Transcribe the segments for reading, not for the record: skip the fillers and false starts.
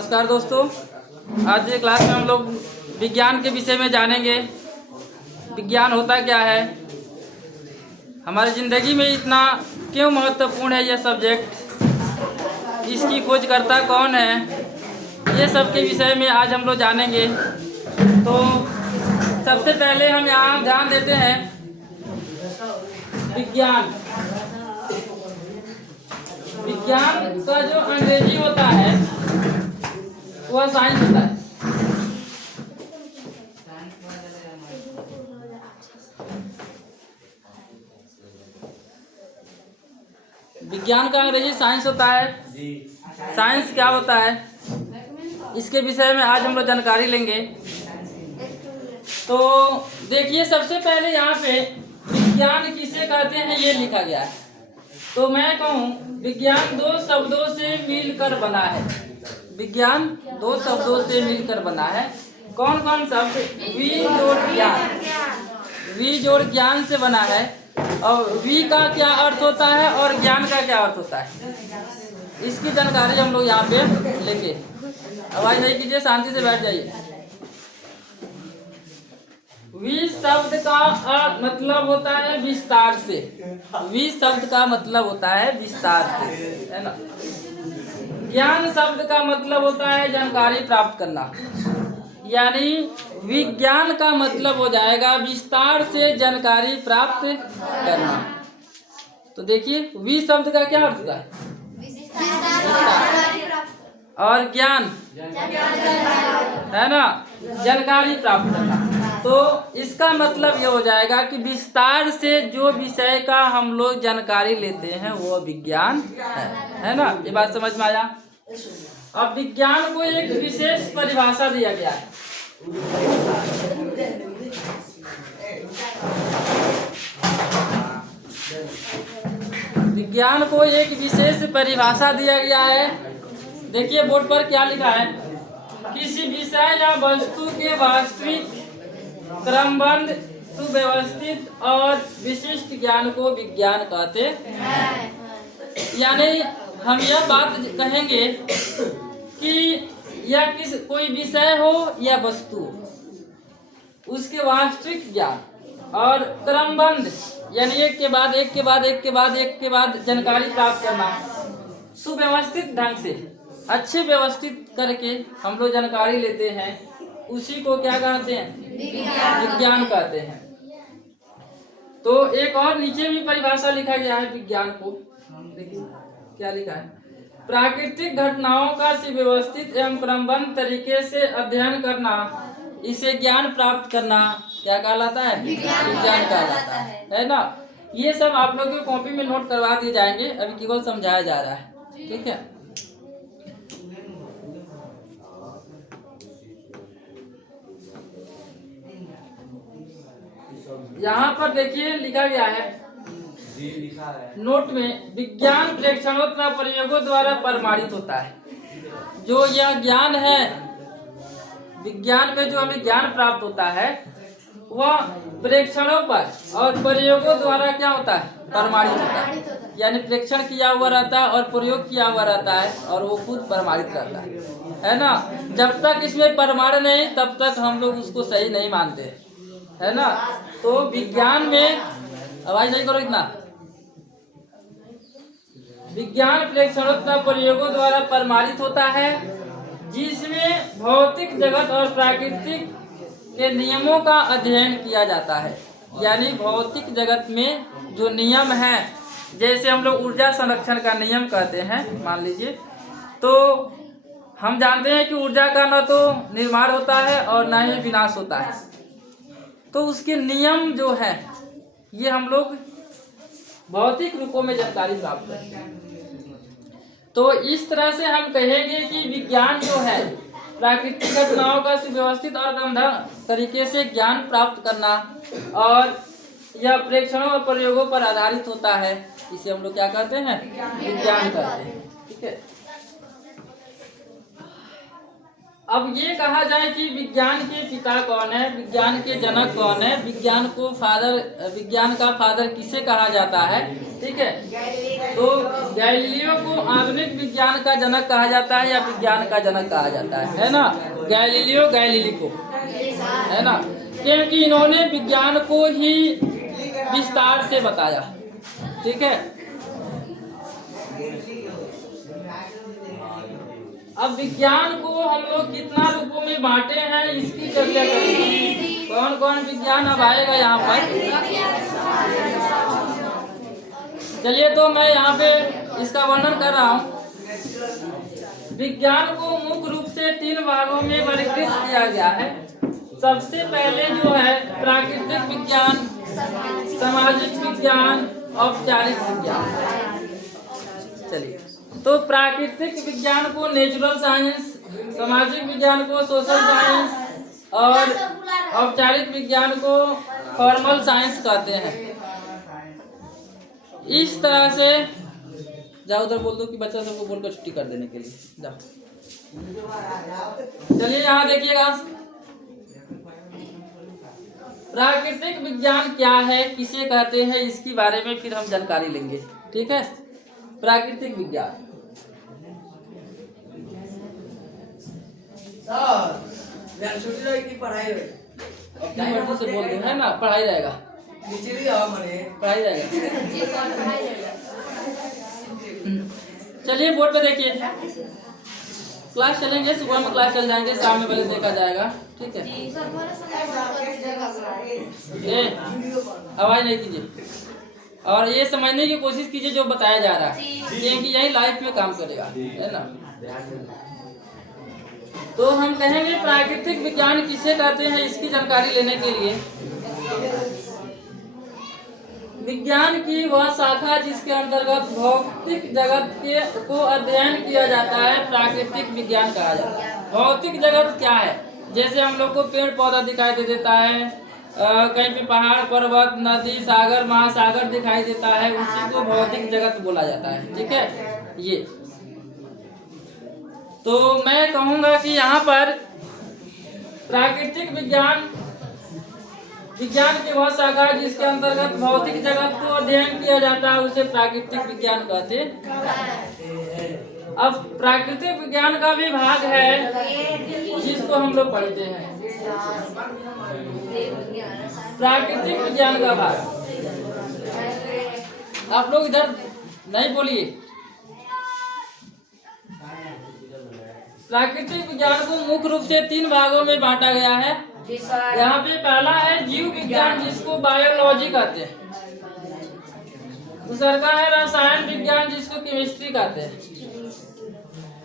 नमस्कार दोस्तों, आज के क्लास में हम लोग विज्ञान के विषय में जानेंगे। विज्ञान होता क्या है, हमारी ज़िंदगी में इतना क्यों महत्वपूर्ण है यह सब्जेक्ट, इसकी खोजकर्ता कौन है, ये सब के विषय में आज हम लोग जानेंगे। तो सबसे पहले हम यहाँ ध्यान देते हैं विज्ञान। विज्ञान का जो अंग्रेजी होता है वह साइंस होता है। विज्ञान का अंग्रेजी साइंस होता है। साइंस क्या होता है, इसके विषय में आज हम लोग जानकारी लेंगे। तो देखिए, सबसे पहले यहाँ पे विज्ञान किसे कहते हैं ये लिखा गया है। तो मैं कहूँ विज्ञान दो शब्दों से मिलकर बना है। विज्ञान दो शब्दों से मिलकर बना है। कौन कौन शब्द? वी जोड़ ज्ञान। वी जोड़ ज्ञान से बना है। और वी का क्या अर्थ होता है और ज्ञान का क्या अर्थ होता है, इसकी जानकारी हम लोग यहाँ पे लेंगे। आवाज नहीं कीजिए, शांति से बैठ जाइए। वी शब्द का मतलब होता है विस्तार से। वी शब्द का मतलब होता है विस्तार से, है ना। ज्ञान शब्द का मतलब होता है जानकारी प्राप्त करना, यानी विज्ञान का मतलब हो जाएगा विस्तार से जानकारी प्राप्त करना। तो देखिए, वी शब्द का क्या अर्थ होता है? और ज्ञान है ना, जानकारी प्राप्त करना। तो इसका मतलब ये हो जाएगा कि विस्तार से जो विषय का हम लोग जानकारी लेते हैं वो विज्ञान है ना। ये बात समझ में आया। अब विज्ञान को एक विशेष परिभाषा दिया गया है। विज्ञान को एक विशेष परिभाषा दिया गया है। देखिए बोर्ड पर क्या लिखा है। किसी विषय या वस्तु के वास्तविक, क्रमबद्ध, सुव्यवस्थित और विशिष्ट ज्ञान को विज्ञान कहते हैं। यानी हम यह बात कहेंगे कि यह कोई विषय हो या वस्तु, उसके वास्तविक ज्ञान और क्रमबद्ध, यानी एक के बाद एक के बाद एक के बाद एक के बाद जानकारी प्राप्त करना, सुव्यवस्थित ढंग से अच्छे व्यवस्थित करके हम लोग जानकारी लेते हैं, उसी को क्या कहते हैं? विज्ञान कहते हैं। तो एक और नीचे भी परिभाषा लिखा गया है विज्ञान को। देखिए क्या लिखा है। प्राकृतिक घटनाओं का सुव्यवस्थित एवं क्रमबद्ध तरीके से अध्ययन करना, इसे ज्ञान प्राप्त करना क्या कहलाता है? विज्ञान कहलाता है ना। ये सब आप लोग की कॉपी में नोट करवा दिए जाएंगे, अभी केवल समझाया जा रहा है, ठीक है। यहाँ पर देखिए लिखा गया है नोट में, विज्ञान प्रेक्षणों तथा प्रयोगों द्वारा प्रमाणित होता है। जो यह ज्ञान है, विज्ञान में जो हमें ज्ञान प्राप्त होता है वह प्रेक्षणों पर और प्रयोगों द्वारा क्या होता है? प्रमाणित होता है। यानी प्रेक्षण किया हुआ रहता है और प्रयोग किया हुआ रहता है और वो खुद प्रमाणित करता है ना। जब तक इसमें प्रमाण नहीं तब तक हम लोग उसको सही नहीं मानते, है ना। तो विज्ञान में, आवाज नहीं करो इतना, विज्ञान प्रेक्षणों तथा प्रयोगों द्वारा प्रमाणित होता है, जिसमें भौतिक जगत और प्राकृतिक के नियमों का अध्ययन किया जाता है। यानी भौतिक जगत में जो नियम है, जैसे हम लोग ऊर्जा संरक्षण का नियम कहते हैं, मान लीजिए, तो हम जानते हैं कि ऊर्जा का न तो निर्माण होता है और न ही विनाश होता है। तो उसके नियम जो है ये हम लोग भौतिक रूपों में जानकारी प्राप्त करते हैं। तो इस तरह से हम कहेंगे कि विज्ञान जो है प्राकृतिक घटनाओं का सुव्यवस्थित और क्रमबद्ध तरीके से ज्ञान प्राप्त करना, और यह प्रेक्षणों और प्रयोगों पर आधारित होता है, इसे हम लोग क्या कहते हैं? विज्ञान कहते हैं, ठीक है। अब ये कहा जाए कि विज्ञान के पिता कौन है, विज्ञान के जनक कौन है, विज्ञान का फादर किसे कहा जाता है, ठीक है। तो गैलीलियो को आधुनिक विज्ञान का जनक कहा जाता है या विज्ञान का जनक कहा जाता है ना, गैलीलियो गैलीली को, है ना, क्योंकि इन्होंने विज्ञान को ही विस्तार से बताया। ठीक है। अब विज्ञान को हम लोग कितना रूपों में बांटे हैं इसकी चर्चा करेंगे। कौन कौन विज्ञान अब आएगा यहाँ पर। चलिए तो मैं यहाँ पे इसका वर्णन कर रहा हूँ। विज्ञान को मुख्य रूप से 3 भागों में वर्गीकृत किया गया है। सबसे पहले जो है प्राकृतिक विज्ञान, सामाजिक विज्ञान, औपचारिक विज्ञान। चलिए तो प्राकृतिक विज्ञान को नेचुरल साइंस, सामाजिक विज्ञान को सोशल साइंस और औपचारिक विज्ञान को फॉर्मल साइंस कहते हैं। इस तरह से जाओ उधर बोल दो कि बच्चा सबको बोलकर छुट्टी कर देने के लिए जाओ। चलिए यहाँ देखिएगा प्राकृतिक विज्ञान क्या है, किसे कहते हैं, इसके बारे में फिर हम जानकारी लेंगे। ठीक है। प्राकृतिक विज्ञान पढ़ाई से बोल दो, है ना, पढ़ाई रहेगा, पढ़ाई रहेगा। चलिए बोर्ड पे देखिए, क्लास चलेंगे, सुबह में क्लास चल जाएंगे, शाम में पहले देखा जाएगा। ठीक है। ये आवाज नहीं कीजिए और ये समझने की कोशिश कीजिए जो बताया जा रहा है, क्योंकि यही लाइफ में काम करेगा, है ना। तो हम कहेंगे प्राकृतिक विज्ञान किसे कहते हैं, इसकी जानकारी लेने के लिए विज्ञान की वह शाखा जिसके अंतर्गत भौतिक जगत के को अध्ययन किया जाता है प्राकृतिक विज्ञान कहा जाता है। भौतिक जगत क्या है, जैसे हम लोग को पेड़ पौधा दिखाई दे देता है, कहीं पे पहाड़ पर्वत नदी सागर महासागर दिखाई देता है, उसी को भौतिक जगत बोला जाता है। ठीक है। ये तो मैं कहूँगा कि यहाँ पर प्राकृतिक विज्ञान विज्ञान की वह शाखा जिसके अंतर्गत भौतिक जगत को अध्ययन किया जाता है उसे प्राकृतिक विज्ञान कहते हैं। अब प्राकृतिक विज्ञान का भी भाग है जिसको हम लोग पढ़ते हैं, प्राकृतिक विज्ञान का भाग। आप लोग इधर नहीं बोलिए। प्राकृतिक विज्ञान को मुख्य रूप से 3 भागों में बांटा गया है। यहाँ पे पहला है जीव विज्ञान जिसको बायोलॉजी कहते हैं, दूसरा है रसायन विज्ञान जिसको केमिस्ट्री कहते हैं,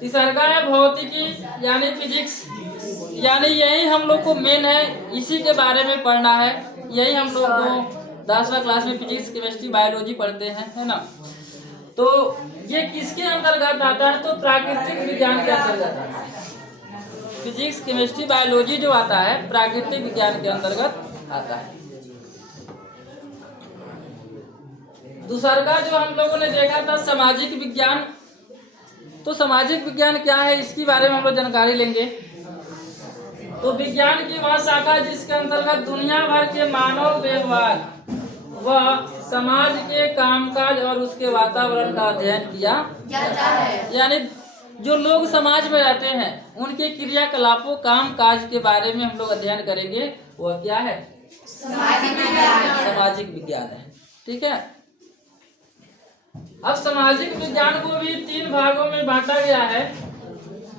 तीसरा है भौतिकी यानी फिजिक्स, यानी यही हम लोग को मेन है, इसी के बारे में पढ़ना है। यही हम लोग को 10वीं क्लास में फिजिक्स केमिस्ट्री बायोलॉजी पढ़ते हैं, है ना। तो ये किसके अंतर्गत आता है, तो प्राकृतिक विज्ञान के अंतर्गत आता है। फिजिक्स केमिस्ट्री बायोलॉजी जो आता है प्राकृतिक विज्ञान के अंतर्गत आता है। दूसरा का जो हम लोगों ने देखा था सामाजिक विज्ञान, तो सामाजिक विज्ञान क्या है इसके बारे में हम लोग जानकारी लेंगे। तो विज्ञान की वह शाखा जिसके अंतर्गत दुनिया भर के मानव व्यवहार व समाज के कामकाज और उसके वातावरण का अध्ययन किया जाता है। यानी जो लोग समाज में रहते हैं उनके क्रियाकलापों काम काज के बारे में हम लोग अध्ययन करेंगे, वह क्या है, सामाजिक विज्ञान है। ठीक है। अब सामाजिक विज्ञान को भी 3 भागों में बांटा गया है।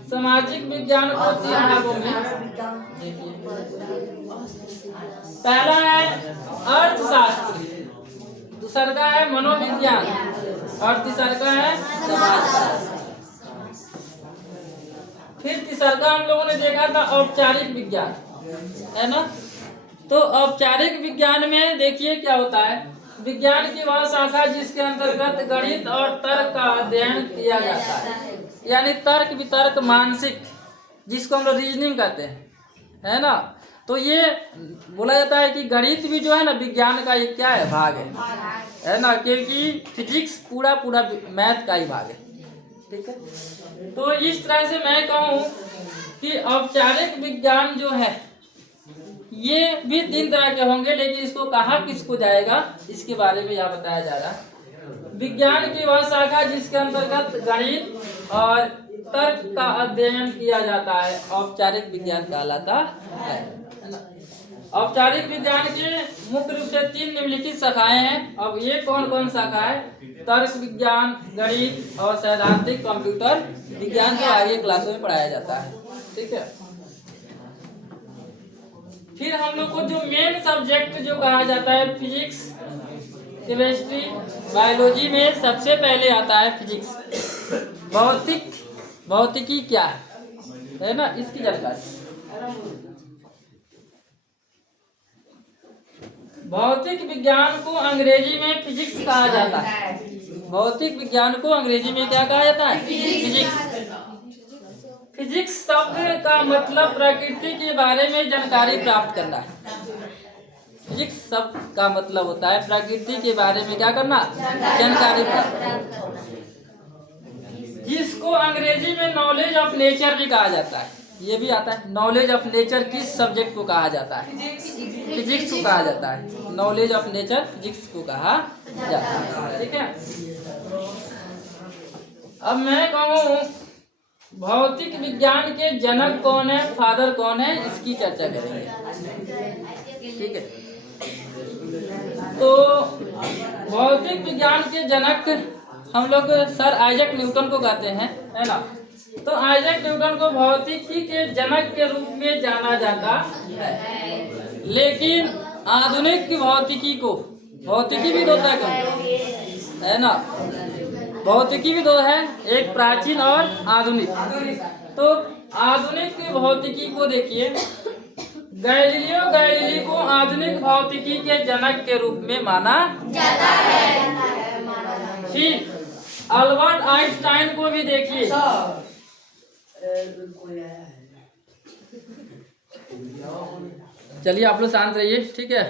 सामाजिक विज्ञान को 3 भागों में देखिए, पहला है अर्थशास्त्र, दूसरा है मनोविज्ञान और तीसरा है समाजशास्त्र। फिर तीसरा हम लोगों ने देखा था औपचारिक विज्ञान, है ना। तो औपचारिक विज्ञान में देखिए क्या होता है, विज्ञान की वह शाखा जिसके अंतर्गत गणित और तर्क का अध्ययन किया जाता है, यानी तर्क वितर्क मानसिक जिसको हम लोग रीजनिंग कहते हैं, है ना। तो ये बोला जाता है कि गणित भी जो है ना विज्ञान का एक क्या है, भाग है ना, क्योंकि फिजिक्स पूरा मैथ का ही भाग है। ठीक है। तो इस तरह से मैं कहूँ कि औपचारिक विज्ञान जो है ये भी 3 तरह के होंगे, लेकिन इसको कहाँ किसको जाएगा इसके बारे में यहाँ बताया जा रहा है। विज्ञान की वह शाखा जिसके अंतर्गत गणित और तर्क का अध्ययन किया जाता है औपचारिक विज्ञान कहलाता है ना। औपचारिक विज्ञान के मुख्य रूप से 3 निम्नलिखित शाखाएं हैं। अब ये कौन कौन शाखा है? तर्क विज्ञान, गणित और सैद्धांतिक कंप्यूटर विज्ञान जो आगे क्लासों में पढ़ाया जाता है। ठीक है। फिर हम लोग को जो मेन सब्जेक्ट जो कहा जाता है फिजिक्स, केमिस्ट्री, बायोलॉजी में सबसे पहले आता है फिजिक्स। भौतिकी क्या है ना, इसकी जानकारी। भौतिक विज्ञान को अंग्रेजी में फिजिक्स कहा जाता है। भौतिक विज्ञान को अंग्रेजी में क्या कहा जाता है? फिजिक्स। फिजिक्स शब्द का मतलब प्रकृति के बारे में जानकारी प्राप्त करना है। फिजिक्स शब्द का मतलब होता है प्रकृति के बारे में क्या करना? जानकारी प्राप्त, जिसको अंग्रेजी में नॉलेज ऑफ नेचर भी कहा जाता है। ये भी आता है। नॉलेज ऑफ नेचर किस सब्जेक्ट को कहा जाता है? फिजिक्स को कहा जाता है। नॉलेज ऑफ नेचर फिजिक्स को कहा जाता है। ठीक है। अब मैं कहूँ भौतिक विज्ञान के जनक कौन है, फादर कौन है, इसकी चर्चा करेंगे। ठीक है। तो भौतिक विज्ञान के जनक हम लोग सर आइजैक न्यूटन को कहते हैं, है ना। तो आइजैक न्यूटन को भौतिकी के जनक के रूप में जाना जाता है। लेकिन आधुनिक भौतिकी को, भौतिकी भी दो तरह है ना, भौतिकी भी दो है, एक प्राचीन और आधुनिक। तो आधुनिक भौतिकी को देखिए, गैलीलियो गैलीली को आधुनिक भौतिकी के जनक के रूप में माना जाता है। फिर अल्बर्ट आइंस्टाइन को भी देखिए, चलिए आप लोग शांत रहिए। ठीक है।